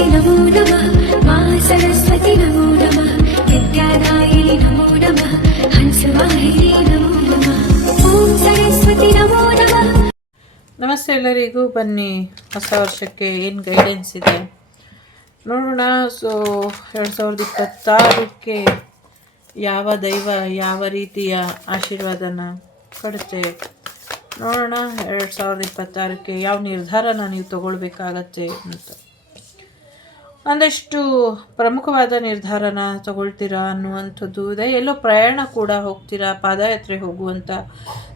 सरस्वती नमो नमः मा सरस्वती नमो नमः विद्यादायिनी नमो नमः हंसवाहिनी नमो नमः ओम सरस्वती नमो नमः. ನಮಸ್ತೆ ಎಲ್ಲರಿಗೂ. ಬನ್ನಿ ಹೊಸ ವರ್ಷಕ್ಕೆ ಏನು ಗೈಡೆನ್ಸ್ ಇದೆ ನೋಡೋಣ. ಸೊ 2026ಕ್ಕೆ ಯಾವ ದೈವ ಯಾವ ರೀತಿಯ ಆಶೀರ್ವಾದನ ಕೊಡುತ್ತೆ ನೋಡೋಣ. 2026ಕ್ಕೆ ಯಾವ ನಿರ್ಧಾರನ ನೀವು ತಗೊಳ್ಬೇಕಾಗತ್ತೆ ಅಂತ. ಒಂದಷ್ಟು ಪ್ರಮುಖವಾದ ನಿರ್ಧಾರನ ತಗೊಳ್ತೀರಾ ಅನ್ನುವಂಥದ್ದು ಇದೆ. ಎಲ್ಲೋ ಪ್ರಯಾಣ ಕೂಡ ಹೋಗ್ತೀರಾ, ಪಾದಯಾತ್ರೆ ಹೋಗುವಂಥ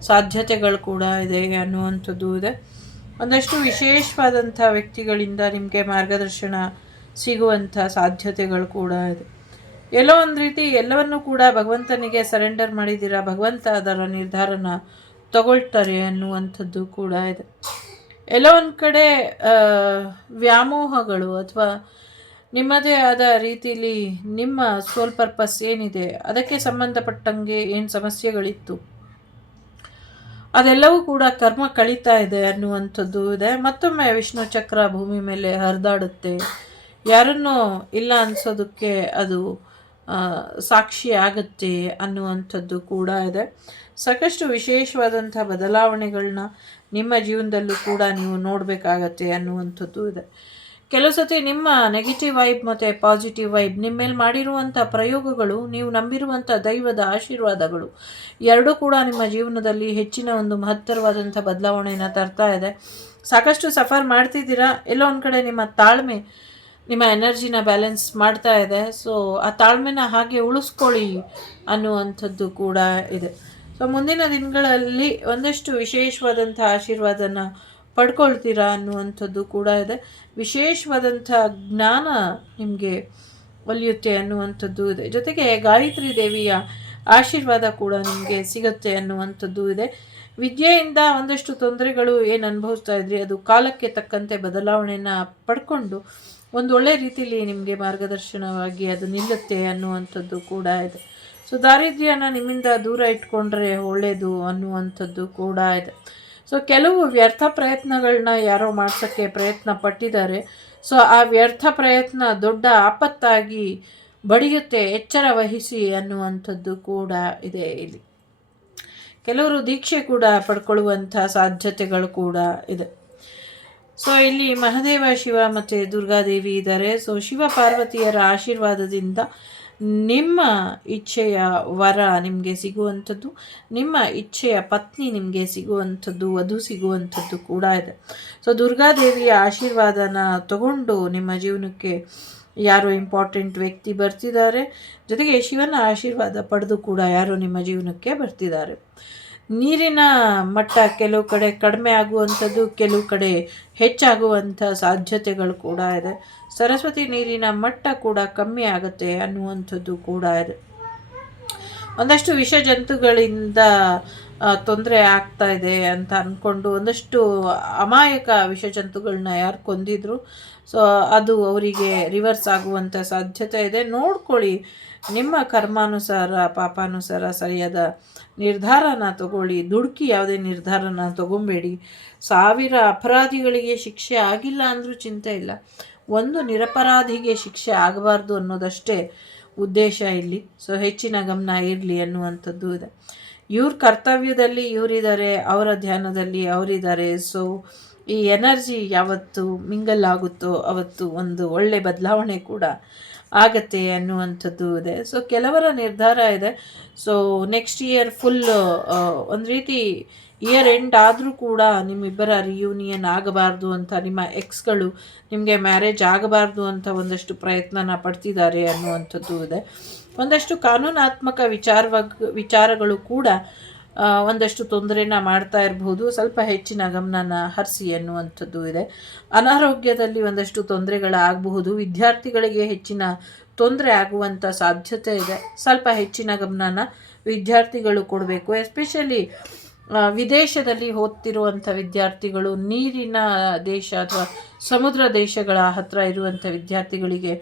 ಸಾಧ್ಯತೆಗಳು ಕೂಡ ಇದೆ ಅನ್ನುವಂಥದ್ದು ಇದೆ. ಒಂದಷ್ಟು ವಿಶೇಷವಾದಂಥ ವ್ಯಕ್ತಿಗಳಿಂದ ನಿಮಗೆ ಮಾರ್ಗದರ್ಶನ ಸಿಗುವಂಥ ಸಾಧ್ಯತೆಗಳು ಕೂಡ ಇದೆ. ಎಲ್ಲೋ ಒಂದು ರೀತಿ ಎಲ್ಲವನ್ನೂ ಕೂಡ ಭಗವಂತನಿಗೆ ಸರೆಂಡರ್ ಮಾಡಿದ್ದೀರಾ, ಭಗವಂತ ಅದರ ನಿರ್ಧಾರನ ತಗೊಳ್ತಾರೆ ಅನ್ನುವಂಥದ್ದು ಕೂಡ ಇದೆ. ಎಲ್ಲೋ ಒಂದು ಕಡೆ ವ್ಯಾಮೋಹಗಳು ಅಥವಾ ನಿಮ್ಮದೇ ಆದ ರೀತಿಯಲ್ಲಿ ನಿಮ್ಮ ಸೋಲ್ ಪರ್ಪಸ್ ಏನಿದೆ ಅದಕ್ಕೆ ಸಂಬಂಧಪಟ್ಟಂಗೆ ಏನು ಸಮಸ್ಯೆಗಳಿತ್ತು ಅದೆಲ್ಲವೂ ಕೂಡ ಕರ್ಮ ಕಳೀತಾ ಇದೆ ಅನ್ನುವಂಥದ್ದು ಇದೆ. ಮತ್ತೊಮ್ಮೆ ವಿಷ್ಣು ಚಕ್ರ ಭೂಮಿ ಮೇಲೆ ಹರಿದಾಡುತ್ತೆ. ಯಾರನ್ನೂ ಇಲ್ಲ ಅನಿಸೋದಕ್ಕೆ ಅದು ಸಾಕ್ಷಿ ಆಗುತ್ತೆ ಅನ್ನುವಂಥದ್ದು ಕೂಡ ಇದೆ. ಸಾಕಷ್ಟು ವಿಶೇಷವಾದಂಥ ಬದಲಾವಣೆಗಳನ್ನ ನಿಮ್ಮ ಜೀವನದಲ್ಲೂ ಕೂಡ ನೀವು ನೋಡಬೇಕಾಗತ್ತೆ ಅನ್ನುವಂಥದ್ದು ಇದೆ. ಕೆಲವು ಸತಿ ನಿಮ್ಮ ನೆಗೆಟಿವ್ ವೈಬ್ ಮತ್ತು ಪಾಸಿಟಿವ್ ವೈಬ್ ನಿಮ್ಮ ಮೇಲೆ ಮಾಡಿರುವಂಥ ಪ್ರಯೋಗಗಳು, ನೀವು ನಂಬಿರುವಂಥ ದೈವದ ಆಶೀರ್ವಾದಗಳು ಎರಡೂ ಕೂಡ ನಿಮ್ಮ ಜೀವನದಲ್ಲಿ ಹೆಚ್ಚಿನ ಒಂದು ಮಹತ್ತರವಾದಂಥ ಬದಲಾವಣೆಯನ್ನು ತರ್ತಾ ಇದೆ. ಸಾಕಷ್ಟು ಸಫರ್ ಮಾಡ್ತಿದ್ದೀರಾ. ಎಲ್ಲೋ ಒಂದು ಕಡೆ ನಿಮ್ಮ ತಾಳ್ಮೆ ನಿಮ್ಮ ಎನರ್ಜಿನ ಬ್ಯಾಲೆನ್ಸ್ ಮಾಡ್ತಾ ಇದೆ. ಸೊ ಆ ತಾಳ್ಮೆನ ಹಾಗೆ ಉಳಿಸ್ಕೊಳ್ಳಿ ಅನ್ನುವಂಥದ್ದು ಕೂಡ ಇದೆ. ಸೊ ಮುಂದಿನ ದಿನಗಳಲ್ಲಿ ಒಂದಷ್ಟು ವಿಶೇಷವಾದಂಥ ಆಶೀರ್ವಾದನ ಪಡ್ಕೊಳ್ತೀರಾ ಅನ್ನುವಂಥದ್ದು ಕೂಡ ಇದೆ. ವಿಶೇಷವಾದಂಥ ಜ್ಞಾನ ನಿಮಗೆ ಒಲಿಯುತ್ತೆ ಅನ್ನುವಂಥದ್ದು ಇದೆ. ಜೊತೆಗೆ ಗಾಯತ್ರಿ ದೇವಿಯ ಆಶೀರ್ವಾದ ಕೂಡ ನಿಮಗೆ ಸಿಗುತ್ತೆ ಅನ್ನುವಂಥದ್ದು ಇದೆ. ವಿದ್ಯೆಯಿಂದ ಒಂದಷ್ಟು ತೊಂದರೆಗಳು ಏನು ಅನುಭವಿಸ್ತಾ ಇದ್ರಿ ಅದು ಕಾಲಕ್ಕೆ ತಕ್ಕಂತೆ ಬದಲಾವಣೆಯನ್ನು ಪಡ್ಕೊಂಡು ಒಂದು ಒಳ್ಳೆ ರೀತಿಯಲ್ಲಿ ನಿಮಗೆ ಮಾರ್ಗದರ್ಶನವಾಗಿ ಅದು ನಿಲ್ಲುತ್ತೆ ಅನ್ನುವಂಥದ್ದು ಕೂಡ ಇದೆ. ಸೊ ದಾರಿದ್ರ್ಯನ ನಿಮ್ಮಿಂದ ದೂರ ಇಟ್ಕೊಂಡ್ರೆ ಒಳ್ಳೆಯದು ಅನ್ನುವಂಥದ್ದು ಕೂಡ ಇದೆ. ಸೊ ಕೆಲವು ವ್ಯರ್ಥ ಪ್ರಯತ್ನಗಳನ್ನ ಯಾರೋ ಮಾಡ್ಸೋಕ್ಕೆ ಪ್ರಯತ್ನ ಪಟ್ಟಿದ್ದಾರೆ. ಸೊ ಆ ವ್ಯರ್ಥ ಪ್ರಯತ್ನ ದೊಡ್ಡ ಆಪತ್ತಾಗಿ ಬಡಿಯುತ್ತೆ, ಎಚ್ಚರ ವಹಿಸಿ ಅನ್ನುವಂಥದ್ದು ಕೂಡ ಇದೆ. ಇಲ್ಲಿ ಕೆಲವರು ದೀಕ್ಷೆ ಕೂಡ ಪಡ್ಕೊಳ್ಳುವಂಥ ಸಾಧ್ಯತೆಗಳು ಕೂಡ ಇದೆ. ಸೊ ಇಲ್ಲಿ ಮಹಾದೇವ, ಶಿವ ಮತ್ತು ದುರ್ಗಾದೇವಿ ಇದ್ದಾರೆ. ಸೊ ಶಿವ ಪಾರ್ವತಿಯರ ಆಶೀರ್ವಾದದಿಂದ ನಿಮ್ಮ ಇಚ್ಛೆಯ ವರ ನಿಮಗೆ ಸಿಗುವಂಥದ್ದು, ನಿಮ್ಮ ಇಚ್ಛೆಯ ಪತ್ನಿ ನಿಮಗೆ ಸಿಗುವಂಥದ್ದು, ವಧು ಸಿಗುವಂಥದ್ದು ಕೂಡ ಇದೆ. ಸೊ ದುರ್ಗಾದೇವಿಯ ಆಶೀರ್ವಾದನ ತಗೊಂಡು ನಿಮ್ಮ ಜೀವನಕ್ಕೆ ಯಾರೋ ಇಂಪಾರ್ಟೆಂಟ್ ವ್ಯಕ್ತಿ ಬರ್ತಿದ್ದಾರೆ. ಜೊತೆಗೆ ಶಿವನ ಆಶೀರ್ವಾದ ಪಡೆದು ಕೂಡ ಯಾರೋ ನಿಮ್ಮ ಜೀವನಕ್ಕೆ ಬರ್ತಿದ್ದಾರೆ. ನೀರಿನ ಮಟ್ಟ ಕೆಲವು ಕಡೆ ಕಡಿಮೆ ಆಗುವಂಥದ್ದು, ಕೆಲವು ಕಡೆ ಹೆಚ್ಚಾಗುವಂಥ ಸಾಧ್ಯತೆಗಳು ಕೂಡ ಇದೆ. ಸರಸ್ವತಿ ನೀರಿನ ಮಟ್ಟ ಕೂಡ ಕಮ್ಮಿ ಆಗುತ್ತೆ ಅನ್ನುವಂಥದ್ದು ಕೂಡ ಇದೆ. ಒಂದಷ್ಟು ವಿಷ ಜಂತುಗಳಿಂದ ತೊಂದರೆ ಆಗ್ತಾ ಇದೆ ಅಂತ ಅಂದ್ಕೊಂಡು ಒಂದಷ್ಟು ಅಮಾಯಕ ವಿಷ ಜಂತುಗಳನ್ನ ಯಾರು ಕೊಂದಿದ್ರು ಸೊ ಅದು ಅವರಿಗೆ ರಿವರ್ಸ್ ಆಗುವಂಥ ಸಾಧ್ಯತೆ ಇದೆ. ನೋಡ್ಕೊಳ್ಳಿ, ನಿಮ್ಮ ಕರ್ಮಾನುಸಾರ ಪಾಪಾನುಸಾರ ಸರಿಯಾದ ನಿರ್ಧಾರನ ತಗೊಳ್ಳಿ. ದುಡುಕಿ ಯಾವುದೇ ನಿರ್ಧಾರನ ತಗೊಬೇಡಿ. 1000 ಅಪರಾಧಿಗಳಿಗೆ ಶಿಕ್ಷೆ ಆಗಿಲ್ಲ ಅಂದರೂ ಚಿಂತೆ ಇಲ್ಲ, ಒಂದು ನಿರಪರಾಧಿಗೆ ಶಿಕ್ಷೆ ಆಗಬಾರ್ದು ಅನ್ನೋದಷ್ಟೇ ಉದ್ದೇಶ ಇಲ್ಲಿ. ಸೊ ಹೆಚ್ಚಿನ ಗಮನ ಇರಲಿ ಅನ್ನುವಂಥದ್ದು ಇದೆ. ಇವ್ರ ಕರ್ತವ್ಯದಲ್ಲಿ ಇವರಿದ್ದಾರೆ, ಅವರ ಧ್ಯಾನದಲ್ಲಿ ಅವರಿದ್ದಾರೆ. ಸೊ ಈ ಎನರ್ಜಿ ಯಾವತ್ತು ಮಿಂಗಲ್ ಆಗುತ್ತೋ ಅವತ್ತು ಒಂದು ಒಳ್ಳೆ ಬದಲಾವಣೆ ಕೂಡ ಆಗತ್ತೆ ಅನ್ನುವಂಥದ್ದು ಇದೆ. ಸೊ ಕೆಲವರ ನಿರ್ಧಾರ ಇದೆ. ಸೊ ನೆಕ್ಸ್ಟ್ ಇಯರ್ ಫುಲ್ ಒಂದು ರೀತಿ ಇಯರ್ ಎಂಡ್ ಆದರೂ ಕೂಡ ನಿಮ್ಮಿಬ್ಬರ ರಿಯೂನಿಯನ್ ಆಗಬಾರ್ದು ಅಂತ, ನಿಮ್ಮ ಎಕ್ಸ್ಗಳು ನಿಮಗೆ ಮ್ಯಾರೇಜ್ ಆಗಬಾರ್ದು ಅಂತ ಒಂದಷ್ಟು ಪ್ರಯತ್ನನ ಪಡ್ತಿದ್ದಾರೆ ಅನ್ನುವಂಥದ್ದು ಇದೆ. ಒಂದಷ್ಟು ಕಾನೂನಾತ್ಮಕ ವಿಚಾರಗಳು ಕೂಡ ಒಂದಷ್ಟು ತೊಂದರೆನ ಮಾಡ್ತಾ ಇರಬಹುದು. ಸ್ವಲ್ಪ ಹೆಚ್ಚಿನ ಗಮನನ ಹರಿಸಿ ಅನ್ನುವಂಥದ್ದು ಇದೆ. ಅನಾರೋಗ್ಯದಲ್ಲಿ ಒಂದಷ್ಟು ತೊಂದರೆಗಳಾಗಬಹುದು. ವಿದ್ಯಾರ್ಥಿಗಳಿಗೆ ಹೆಚ್ಚಿನ ತೊಂದರೆ ಆಗುವಂಥ ಸಾಧ್ಯತೆ ಇದೆ. ಸ್ವಲ್ಪ ಹೆಚ್ಚಿನ ಗಮನನ ವಿದ್ಯಾರ್ಥಿಗಳು ಕೊಡಬೇಕು. ಎಸ್ಪೆಷಲಿ ವಿದೇಶದಲ್ಲಿ ಓದ್ತಿರುವಂಥ ವಿದ್ಯಾರ್ಥಿಗಳು, ನೀರಿನ ದೇಶ ಅಥವಾ ಸಮುದ್ರ ದೇಶಗಳ ಹತ್ತಿರ ಇರುವಂಥ ವಿದ್ಯಾರ್ಥಿಗಳಿಗೆ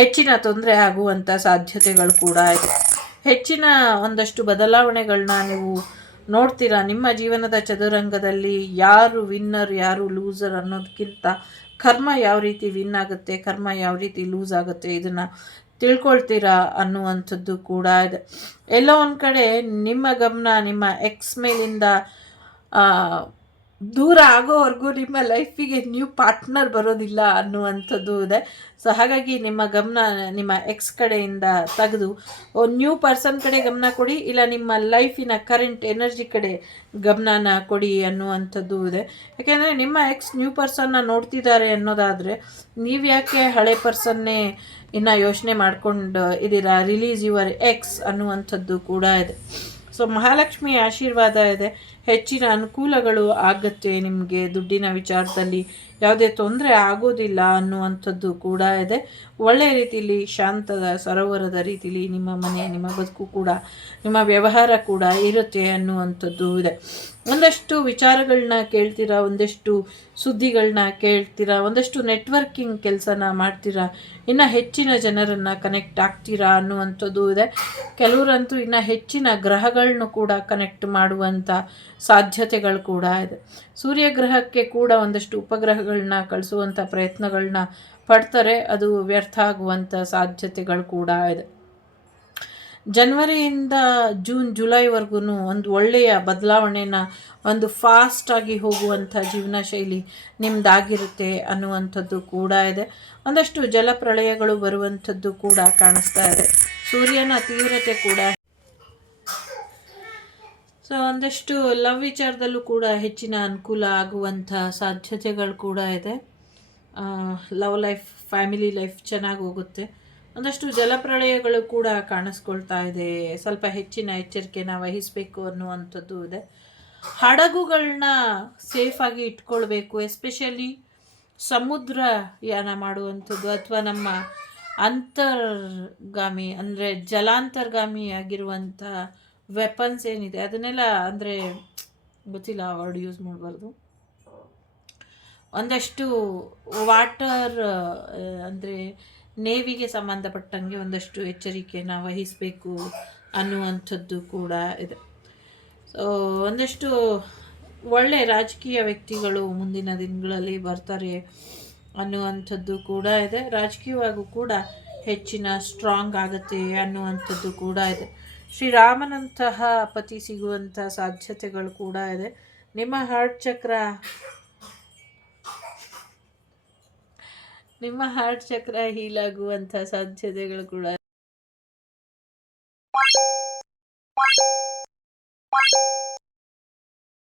ಹೆಚ್ಚಿನ ತೊಂದರೆ ಆಗುವಂಥ ಸಾಧ್ಯತೆಗಳು ಕೂಡ ಇದೆ. ಹೆಚ್ಚಿನ ಒಂದಷ್ಟು ಬದಲಾವಣೆಗಳನ್ನ ನೀವು ನೋಡ್ತೀರಾ ನಿಮ್ಮ ಜೀವನದ ಚದುರಂಗದಲ್ಲಿ ಯಾರು ವಿನ್ನರ್ ಯಾರು ಲೂಸರ್ ಅನ್ನೋದಕ್ಕಿಂತ ಕರ್ಮ ಯಾವ ರೀತಿ ವಿನ್ ಆಗುತ್ತೆ, ಕರ್ಮ ಯಾವ ರೀತಿ ಲೂಸ್ ಆಗುತ್ತೆ ಇದನ್ನು ತಿಳ್ಕೊಳ್ತೀರಾ ಅನ್ನುವಂಥದ್ದು ಕೂಡ ಇದೆ. ಎಲ್ಲೋ ಒಂದು ಕಡೆ ನಿಮ್ಮ ಗಮನ ನಿಮ್ಮ ಎಕ್ಸ್ ಮೇಲಿಂದ ದೂರ ಆಗೋವರೆಗೂ ನಿಮ್ಮ ಲೈಫಿಗೆ ನ್ಯೂ ಪಾರ್ಟ್ನರ್ ಬರೋದಿಲ್ಲ ಅನ್ನುವಂಥದ್ದು ಇದೆ. ಸೊ ಹಾಗಾಗಿ ನಿಮ್ಮ ಗಮನ ನಿಮ್ಮ ಎಕ್ಸ್ ಕಡೆಯಿಂದ ತೆಗೆದು ನ್ಯೂ ಪರ್ಸನ್ ಕಡೆ ಗಮನ ಕೊಡಿ, ಇಲ್ಲ ನಿಮ್ಮ ಲೈಫಿನ ಕರೆಂಟ್ ಎನರ್ಜಿ ಕಡೆ ಗಮನನ ಕೊಡಿ ಅನ್ನುವಂಥದ್ದು ಇದೆ. ಯಾಕೆಂದರೆ ನಿಮ್ಮ ಎಕ್ಸ್ ನ್ಯೂ ಪರ್ಸನ್ನ ನೋಡ್ತಿದ್ದಾರೆ ಅನ್ನೋದಾದರೆ ನೀವು ಯಾಕೆ ಹಳೆ ಪರ್ಸನ್ನೇ ಇನ್ನು ಯೋಚನೆ ಮಾಡ್ಕೊಂಡು ಇದ್ದೀರಾ, ರಿಲೀಸ್ ಯುವರ್ ಎಕ್ಸ್ ಅನ್ನುವಂಥದ್ದು ಕೂಡ ಇದೆ. ಸೊ ಮಹಾಲಕ್ಷ್ಮಿ ಆಶೀರ್ವಾದ ಇದೆ, ಹೆಚ್ಚಿನ ಅನುಕೂಲಗಳು ಆಗುತ್ತೆ, ನಿಮಗೆ ದುಡ್ಡಿನ ವಿಚಾರದಲ್ಲಿ ಯಾವುದೇ ತೊಂದರೆ ಆಗೋದಿಲ್ಲ ಅನ್ನುವಂಥದ್ದು ಕೂಡ ಇದೆ. ಒಳ್ಳೆಯ ರೀತಿಯಲ್ಲಿ ಶಾಂತದ ಸರೋವರದ ರೀತಿಯಲ್ಲಿ ನಿಮ್ಮ ಮನೆ ನಿಮ್ಮ ಬದುಕು ಕೂಡ ನಿಮ್ಮ ವ್ಯವಹಾರ ಕೂಡ ಇರುತ್ತೆ ಅನ್ನುವಂಥದ್ದು ಇದೆ. ಒಂದಷ್ಟು ವಿಚಾರಗಳನ್ನ ಕೇಳ್ತೀರಾ, ಒಂದಷ್ಟು ಸುದ್ದಿಗಳನ್ನ ಕೇಳ್ತೀರಾ, ಒಂದಷ್ಟು ನೆಟ್ವರ್ಕಿಂಗ್ ಕೆಲಸನ ಮಾಡ್ತೀರಾ, ಇನ್ನು ಹೆಚ್ಚಿನ ಜನರನ್ನು ಕನೆಕ್ಟ್ ಆಗ್ತೀರಾ ಅನ್ನುವಂಥದ್ದು ಇದೆ. ಕೆಲವರಂತೂ ಇನ್ನು ಹೆಚ್ಚಿನ ಗ್ರಹಗಳನ್ನು ಕೂಡ ಕನೆಕ್ಟ್ ಮಾಡುವಂಥ ಸಾಧ್ಯತೆಗಳು ಕೂಡ ಇದೆ. ಸೂರ್ಯಗ್ರಹಕ್ಕೆ ಕೂಡ ಒಂದಷ್ಟು ಉಪಗ್ರಹಗಳನ್ನ ಕಳಿಸುವಂಥ ಪ್ರಯತ್ನಗಳನ್ನ ಪಡ್ತಾರೆ, ಅದು ವ್ಯರ್ಥ ಆಗುವಂಥ ಸಾಧ್ಯತೆಗಳು ಕೂಡ ಇದೆ. ಜನವರಿಯಿಂದ ಜೂನ್ ಜುಲೈವರೆಗೂ ಒಂದು ಒಳ್ಳೆಯ ಬದಲಾವಣೆನ ಒಂದು ಫಾಸ್ಟಾಗಿ ಹೋಗುವಂಥ ಜೀವನ ಶೈಲಿ ನಿಮ್ಮದಾಗಿರುತ್ತೆ ಅನ್ನುವಂಥದ್ದು ಕೂಡ ಇದೆ. ಒಂದಷ್ಟು ಜಲಪ್ರಳಯಗಳು ಬರುವಂಥದ್ದು ಕೂಡ ಕಾಣಿಸ್ತಾ ಇದೆ. ಸೂರ್ಯನ ತೀವ್ರತೆ ಕೂಡ ಸೊ ಒಂದಷ್ಟು ಲವ್ ವಿಚಾರದಲ್ಲೂ ಕೂಡ ಹೆಚ್ಚಿನ ಅನುಕೂಲ ಆಗುವಂಥ ಸಾಧ್ಯತೆಗಳು ಕೂಡ ಇದೆ. ಲವ್ ಲೈಫ್ ಫ್ಯಾಮಿಲಿ ಲೈಫ್ ಚೆನ್ನಾಗಿ ಹೋಗುತ್ತೆ. ಒಂದಷ್ಟು ಜಲಪ್ರಳಯಗಳು ಕೂಡ ಕಾಣಿಸ್ಕೊಳ್ತಾ ಇದೆ, ಸ್ವಲ್ಪ ಹೆಚ್ಚಿನ ಎಚ್ಚರಿಕೆನ ವಹಿಸಬೇಕು ಅನ್ನುವಂಥದ್ದು ಇದೆ. ಹಡಗುಗಳನ್ನ ಸೇಫಾಗಿ ಇಟ್ಕೊಳ್ಬೇಕು, ಎಸ್ಪೆಷಲಿ ಸಮುದ್ರ ಯಾನ ಮಾಡುವಂಥದ್ದು ಅಥವಾ ನಮ್ಮ ಅಂತರ್ಗಾಮಿ ಅಂದರೆ ಜಲಾಂತರ್ಗಾಮಿ ಆಗಿರುವಂಥ ವೆಪನ್ಸ್ ಏನಿದೆ ಅದನ್ನೆಲ್ಲ, ಅಂದರೆ ಗೊತ್ತಿಲ್ಲ ವರ್ಡ್ ಯೂಸ್ ಮಾಡಬಾರ್ದು, ಒಂದಷ್ಟು ವಾಟರ್ ಅಂದರೆ ನೇವಿಗೆ ಸಂಬಂಧಪಟ್ಟಂಗೆ ಒಂದಷ್ಟು ಎಚ್ಚರಿಕೆನ ವಹಿಸಬೇಕು ಅನ್ನುವಂಥದ್ದು ಕೂಡ ಇದೆ. ಸೊ ಒಂದಷ್ಟು ಒಳ್ಳೆ ರಾಜಕೀಯ ವ್ಯಕ್ತಿಗಳು ಮುಂದಿನ ದಿನಗಳಲ್ಲಿ ಬರ್ತಾರೆ ಅನ್ನುವಂಥದ್ದು ಕೂಡ ಇದೆ. ರಾಜಕೀಯವಾಗೂ ಕೂಡ ಹೆಚ್ಚಿನ ಸ್ಟ್ರಾಂಗ್ ಆಗುತ್ತೆ ಅನ್ನುವಂಥದ್ದು ಕೂಡ ಇದೆ. ಶ್ರೀರಾಮನಂತಹ ಪತಿ ಸಿಗುವಂಥ ಸಾಧ್ಯತೆಗಳು ಕೂಡ ಇದೆ. ನಿಮ್ಮ ಹಾರ್ಟ್ ಚಕ್ರ ಹೀಲ್ ಆಗುವಂಥ ಸಾಧ್ಯತೆಗಳು ಕೂಡ